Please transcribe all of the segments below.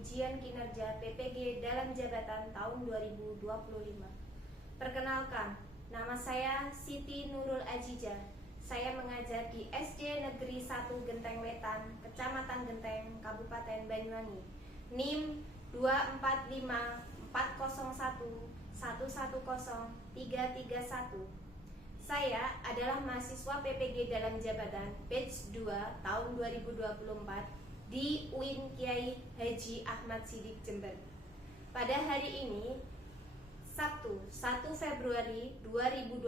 ujian kinerja PPG dalam jabatan tahun 2025. Perkenalkan, nama saya Siti Nurul Ajijah. Saya mengajar di SD Negeri 1 Genteng Wetan, Kecamatan Genteng, Kabupaten Banyuwangi. NIM 24540110331. Saya adalah mahasiswa PPG dalam jabatan batch 2 tahun 2024 di UIN Kiai Haji Ahmad Siddiq Jember. Pada hari ini, Sabtu 1 Februari 2025,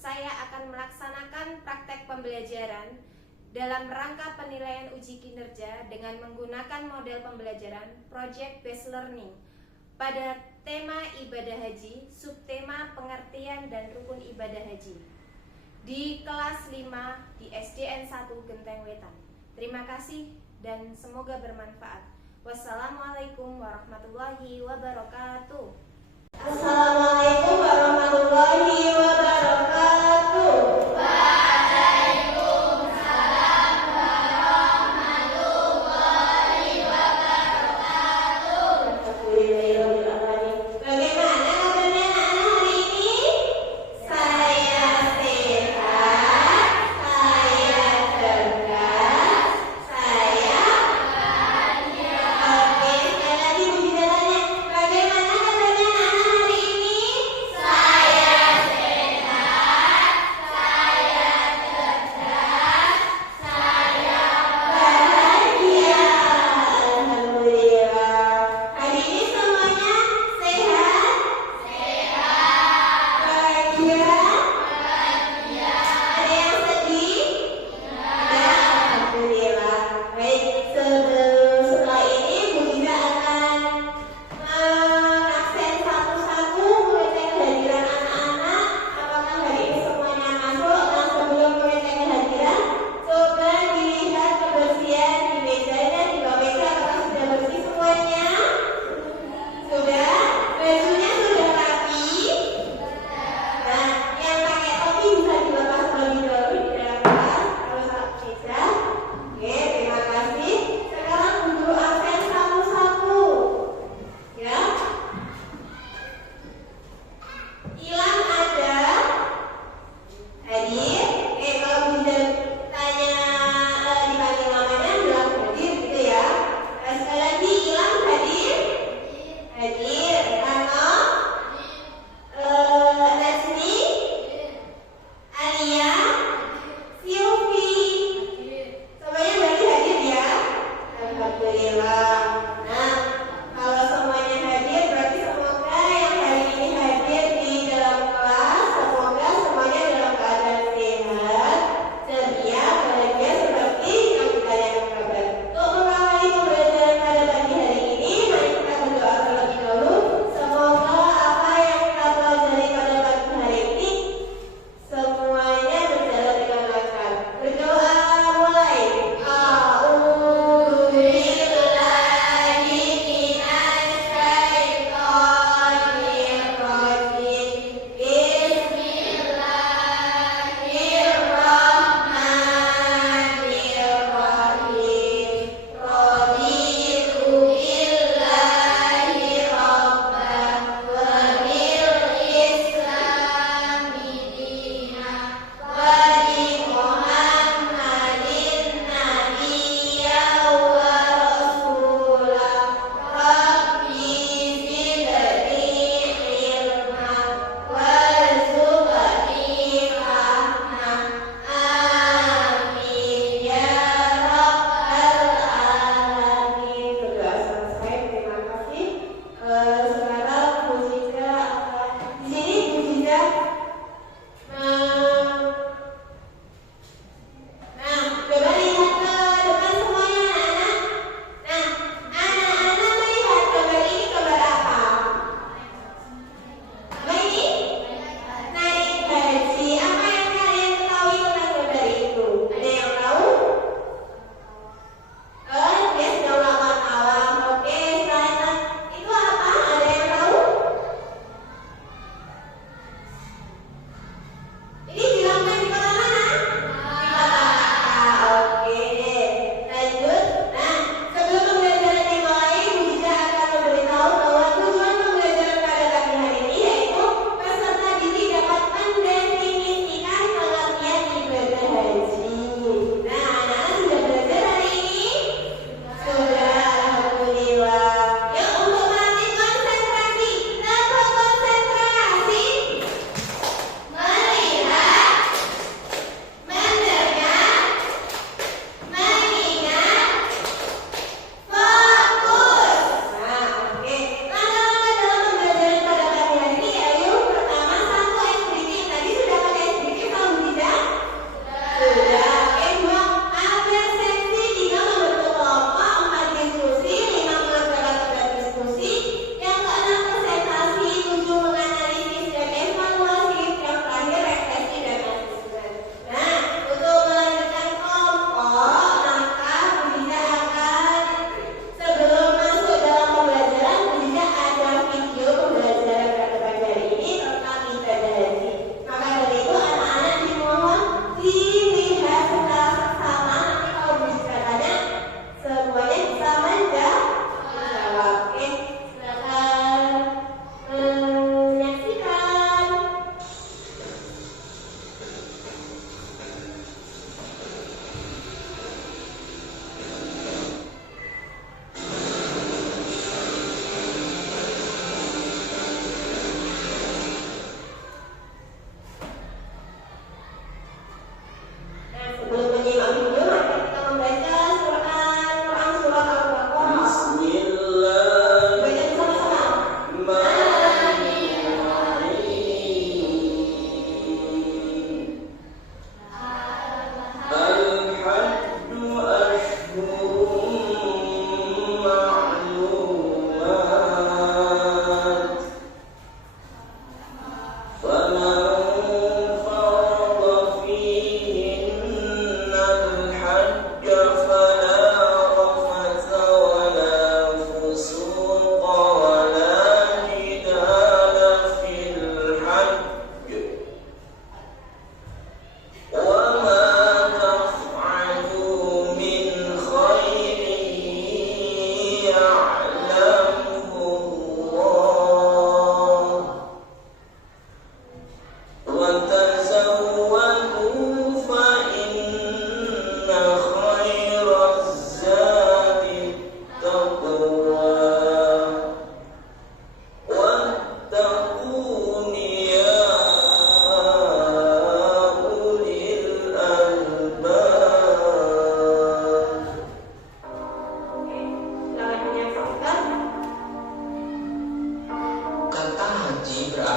saya akan melaksanakan praktek pembelajaran dalam rangka penilaian uji kinerja dengan menggunakan model pembelajaran Project Based Learning pada tema ibadah haji, subtema pengertian dan rukun ibadah haji di kelas 5 di SDN 1 Genteng Wetan. Terima kasih dan semoga bermanfaat. Wassalamualaikum warahmatullahi wabarakatuh. Assalamualaikum warahmatullahi wabarakatuh. Waalaikumsalam warahmatullahi wabarakatuh. Alhamdulillahirrahmanirrahim. Bagaimana kabarnya anak-anak hari ini? Saya sehat, saya cerdas, saya bahagia. Oke, sekali lagi puji jalannya. Bagaimana kabarnya anak-anak hari ini? Saya sehat, saya cerdas, saya bahagia. Alhamdulillah. Hari ini semuanya sehat, bahagia. Ada yang sedih? Enggak. Alhamdulillah. Baik, setelah ini Bu Ida akan mengaksen satu-satu mengecek kehadiran anak-anak. Apakah hari ini semuanya masuk? Nah, sebelum mengecek kehadiran, coba dilihat kebersihan di meja dan di bawah meja. Apakah sudah bersih semuanya? Sudah? Bajunya sudah rapi? Nah, yang pakai topi bisa dilepas terlebih dahulu di dalam kelas atau saat meja. Oke, terima kasih. Sekarang guru absen satu-satu. Ya. Ilham ada? Hadir? Kalau bisa tanya dipanggil namanya bilang hadir gitu ya. Sekali lagi, Ilham hadir? Hadir. Rano? Leslie? Alia? Silvi? Semuanya berarti hadir ya? Alhamdulillah. Nah, kalau semuanya hadir berarti semoga yang hari ini hadir di dalam kelas, semoga semuanya dalam keadaan sehat, ceria, bahagia seperti yang kalian kabar. Untuk mengawali pembelajaran pada pagi hari ini, mari kita berdoa terlebih dahulu. Semoga apa yang kita pelajari pada pagi hari ini semuanya berjalan dengan lancar. Berdoa mulai. A'udzu billahi minasy syaithanir rajim. Bismillahirrahmanirrahim. Raditu billahi rabban wa bil islami dinan wa bi Muhammadin nabiyyan wa rasulah. Rabbi zidni ilman warzuqni fahman. Amin ya rabbal alamin. Berdoa selesai. Terima kasih. Sekarang Bu Ziza akan di sini Bu Ziza Nah, coba lihat ke depan semuanya anak-anak. Nah, anak-anak melihat gambar ini gambar apa? Apa ini? Naik haji. Apa yang kalian ketahui tentang gambar itu? Ada yang tahu? Dia sedang melakukan alam. Oke, selain itu apa? Ada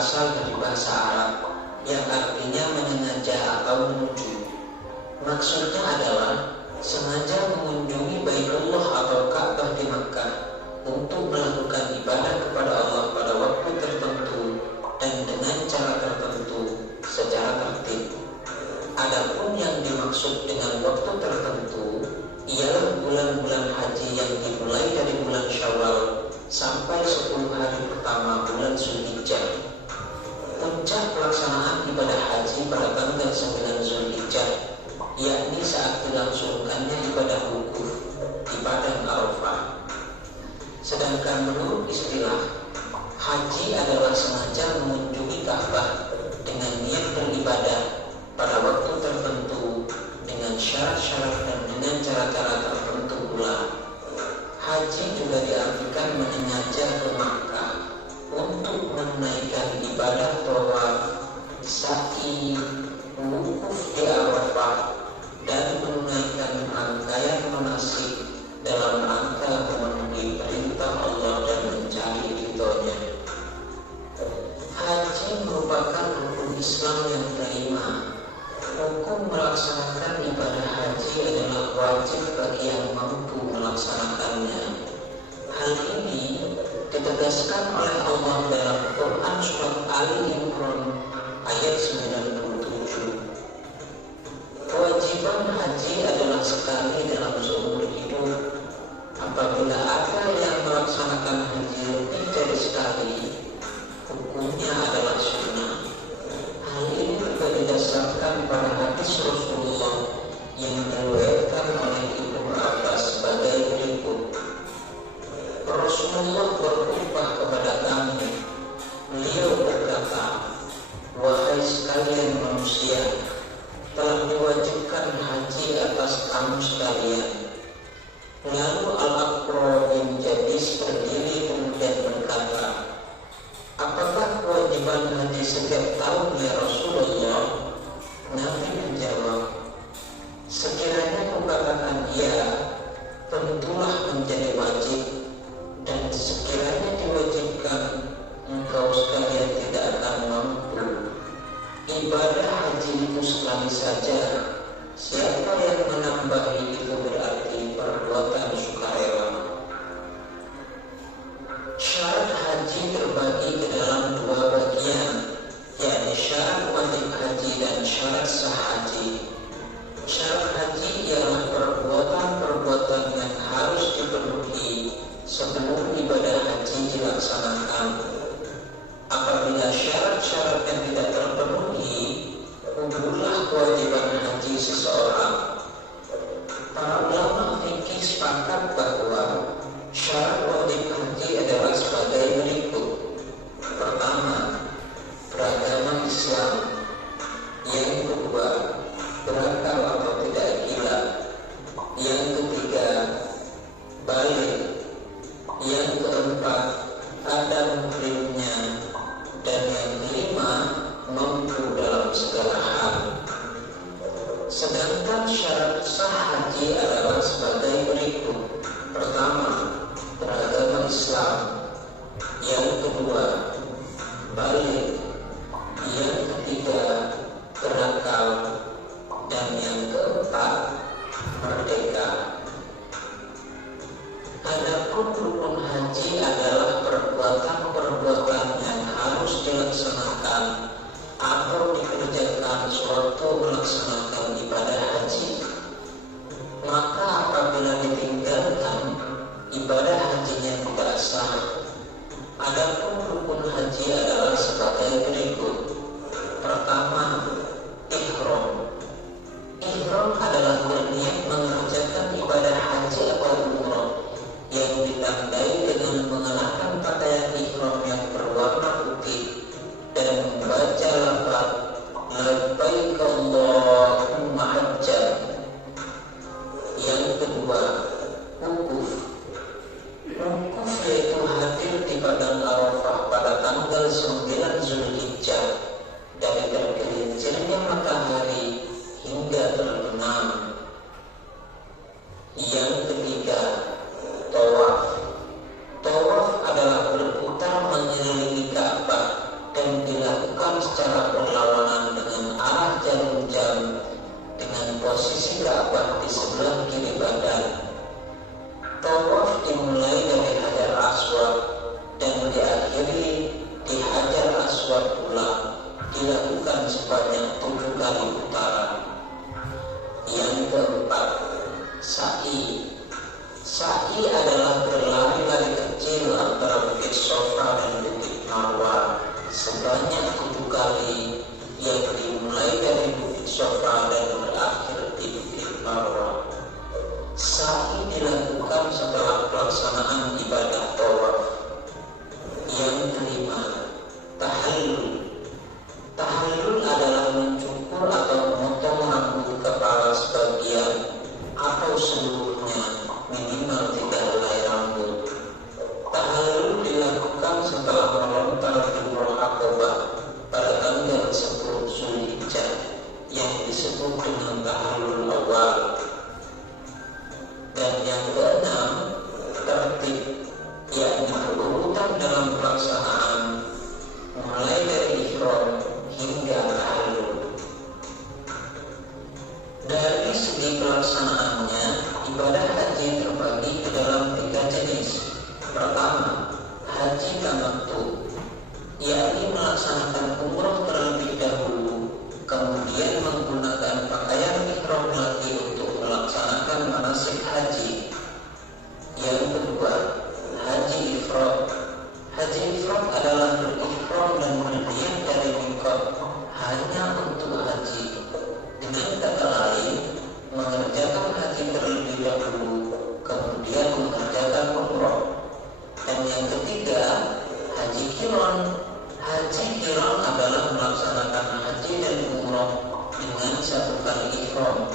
berasal dari bahasa Arab yang artinya menyengaja atau menuju. Maksudnya adalah sengaja mengunjungi Baitullah atau Ka'bah di Makkah untuk melakukan ibadah kepada Allah pada waktu tertentu dan dengan cara tertentu secara tertib. Adapun yang dimaksud dengan waktu tertentu ialah bulan-bulan haji yang dimulai dari bulan Syawal sampai 10 hari pertama bulan Zulhijjah. Puncak pelaksanaan ibadah haji pada tanggal 9 Zulhijjah, yakni saat dilangsungkannya ibadah wukuf di Padang Arafah. Sedangkan menurut istilah, haji adalah sengaja mengunjungi Ka'bah dengan niat beribadah pada waktu tertentu dengan syarat-syarat dan dengan cara-cara tertentu pula. Haji juga diartikan menyengaja ke Makkah untuk menunaikan ibadah tawaf, sa'i, wukuf di Arafah, dan menunaikan rangkaian manasik dalam rangka memenuhi perintah Allah dan mencari ridhonya. Haji merupakan rukun Islam yang kelima. Hukum melaksanakan ibadah haji adalah wajib bagi yang mampu melaksanakannya. Hal ini ditegaskan oleh Allah dalam Quran surat Ali Imran ayat 97. Kewajiban haji adalah sekali dalam seumur hidup. Apabila ada yang melaksanakan haji lebih dari sekali, hukumnya adalah sunnah. Hal ini juga didasarkan pada hadis Rasulullah yang diriwayatkan oleh Ibnu Abbas sebagai berikut. Rasulullah berkhutbah kepada kami. Beliau berkata, "Wahai sekalian manusia, telah diwajibkan haji atas kamu sekalian." Lalu Al-Aqra bin Jabis berdiri kemudian berkata, "Apakah kewajiban haji setiap tahun ya Rasulullah?" Nabi menjawab, "Sekiranya kau katakan iya, tentulah menjadi wajib, dan sekiranya diwajibkan, engkau sekalian tidak akan mampu. Ibadah haji itu sekali saja. Siapa yang menambahi itu berarti perbuatan sukarela." Syarat haji terbagi ke dalam dua bagian, yakni syarat wajib haji dan syarat sah haji. Syarat haji ialah perbuatan-perbuatan yang harus dipenuhi sebelum ibadah haji dilaksanakan. Apabila syarat-syarat yang tidak terpenuhi, gugurlah kewajiban haji seseorang. Para ulama fikih sepakat bahwa syarat wajib haji adalah sebagai berikut. Pertama, beragama Islam. Yang kedua, berakal atau tidak gila. Yang ketiga, balik. Yang keempat, ada muhrimnya. Dan yang kelima, mampu dalam segala hal. Sedangkan syarat sah haji adalah sebagai berikut. Pertama, beragama Islam. Yang kedua, balik. Yang ketiga, berakal. Dan yang keempat, merdeka. Adapun rukun haji adalah perbuatan-perbuatan yang harus dilaksanakan atau dikerjakan sewaktu melaksanakan ibadah haji. Maka apabila ditinggalkan, ibadah hajinya tidak sah. Adapun rukun haji adalah sebagai berikut. Pertama, ihram. Ihram adalah berniat mengerjakan ibadah haji atau umrah yang ditandai dengan mengenakan pakaian ihram yang berwarna putih dan membaca lafaz labbaik Allahumma hajjan. Yang kedua, wukuf. Wukuf yaitu hadir di Padang Arafah pada tanggal 9 Zulhijjah dari tergelincirnya matahari hingga terbenam. Yang ketiga, tawaf. Tawaf adalah berputar mengelilingi Ka'bah dan dilakukan yang kelima, tahallul. Tahallul adalah mencukur atau memotong rambut kepala sebagian atau seluruhnya, minimal 3 helai rambut. Tahallul dilakukan setelah melontar jumroh Aqabah pada tanggal 10 Zulhijjah yang disebut dengan tahallul awal. Dan yang keenam, tertib, yakni urutan dalam pelaksanaan mulai dari ihram hingga tahallul. Dari segi pelaksanaannya, ibadah haji terbagi ke dalam 3 jenis. Pertama, haji tamattu, yakni melaksanakan umrah terlebih dahulu, kemudian menggunakan pakaian ihram lagi untuk melaksanakan manasik haji. Yang kedua, haji ifrad. Haji ifrad adalah berihram dan berniat dari miqat hanya untuk haji. Dengan kata lain, mengerjakan haji terlebih dahulu, kemudian mengerjakan umrah. Dan yang ketiga, haji qiran. Haji qiran adalah melaksanakan haji dan umrah dengan satu kali ihram.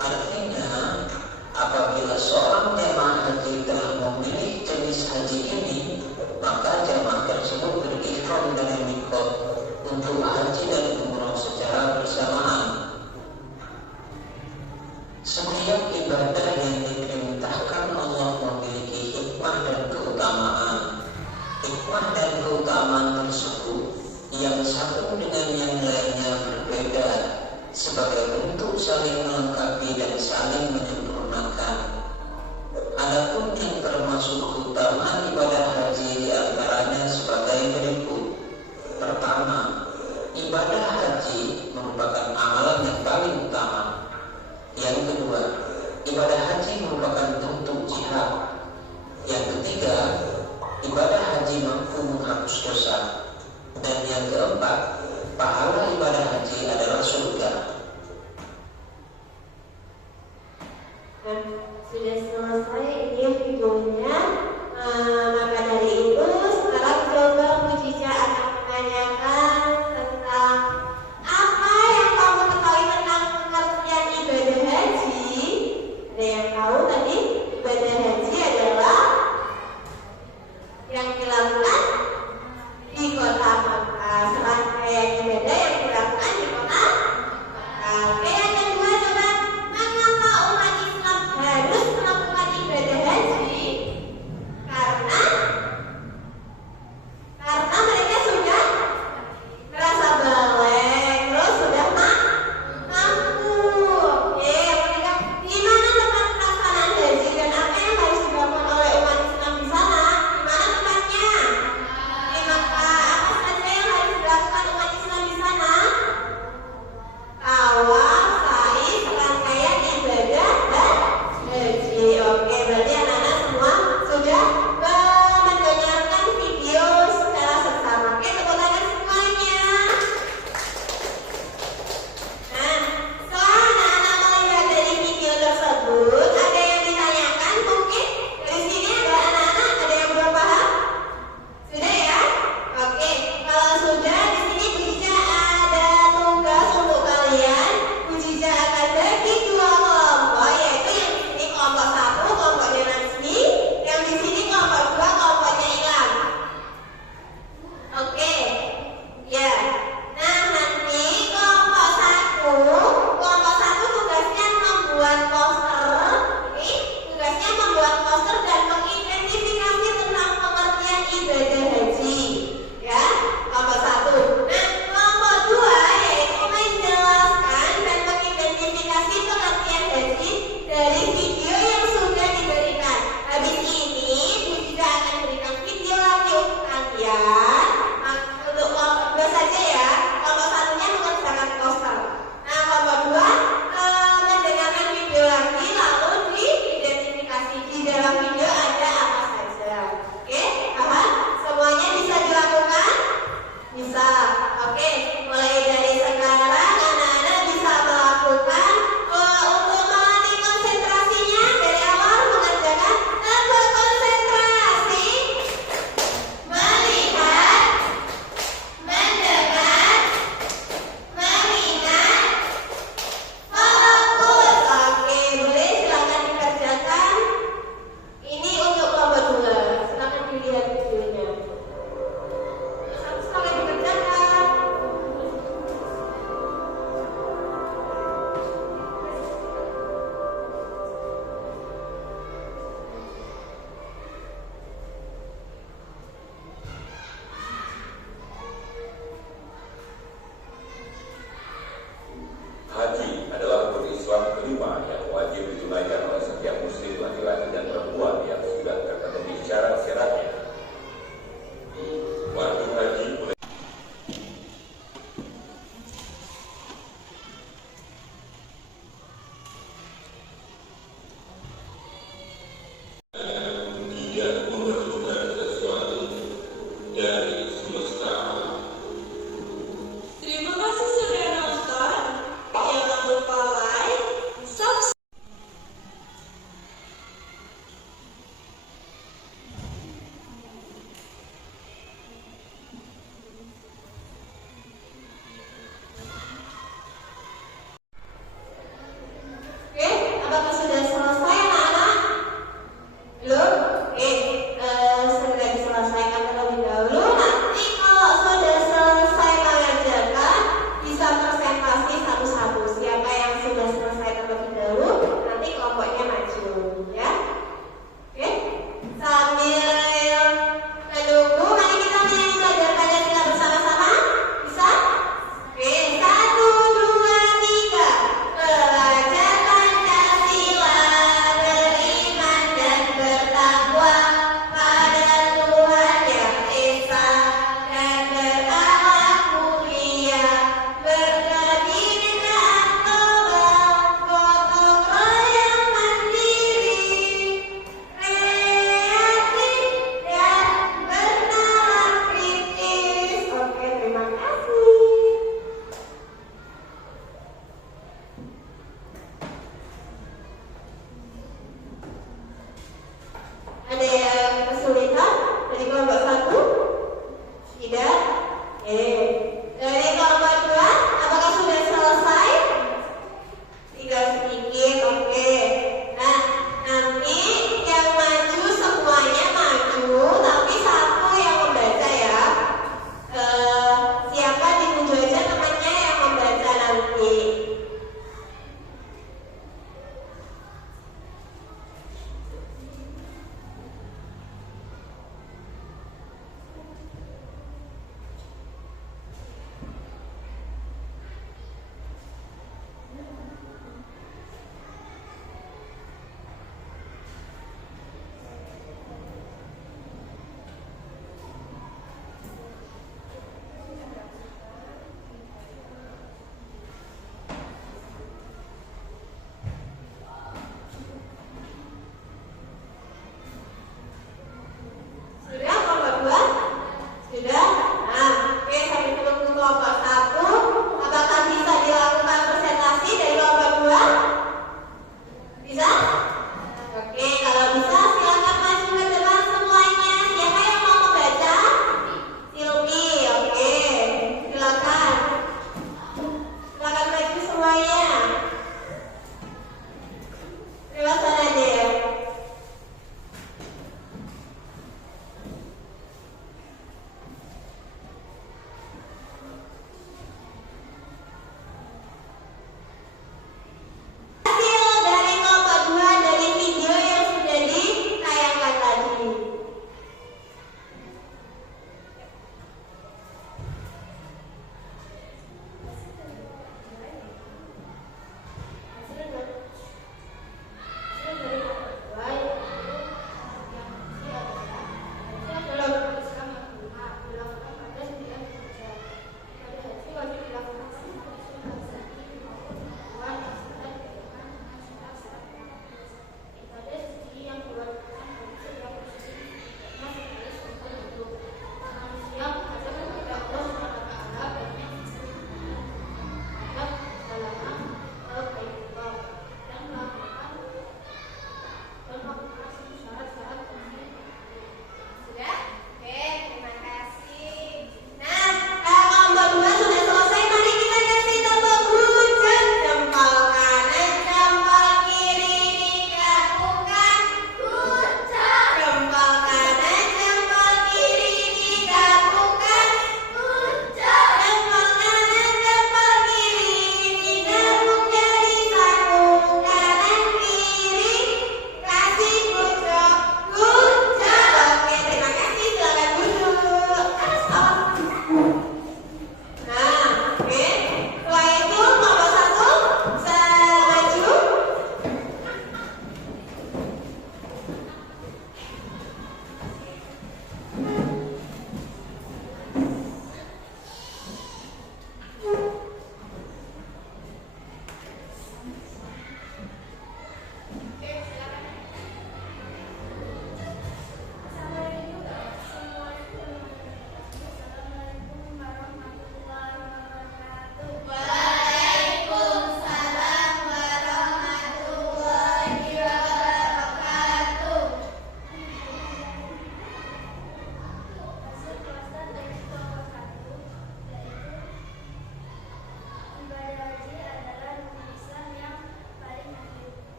Artinya, apabila seorang jemaah haji telah memilih jenis haji ini, maka jemaah tersebut berihram dari miqat untuk haji dan umrah secara bersamaan. Setiap ibadah yang diperintahkan Allah memiliki hikmah dan keutamaan. Hikmah dan keutamaan tersebut yang satu dengan yang lainnya berbeda sebagai bentuk saling melengkapi dan saling menyempurnakan. Adapun yang termasuk keutamaan ibadah haji diantaranya sebagai berikut. Pertama, ibadah haji merupakan amalan yang paling utama. Yang kedua, ibadah haji merupakan bentuk jihad. Yang ketiga, ibadah haji mampu menghapus dosa. Dan yang keempat, pahala ibadah haji adalah surga. Nah, sudah selesai ini videonya. Maka dari itu sekarang coba Bu Cica akan menanyakan tentang apa yang kamu ketahui tentang pengertian ibadah haji. Ada yang tahu tadi ibadah haji adalah yang dilakukan di kota Makkah, serangkaian ibadah yang dilakukan dari semesta alam. Terima kasih sudah nonton. Jangan lupa like, subscribe. Oke, apakah sudah selesai anak-anak? Belum? Oke, segera diselesaikan terlebih dahulu.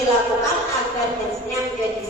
dilakukan agar hajinya menjadi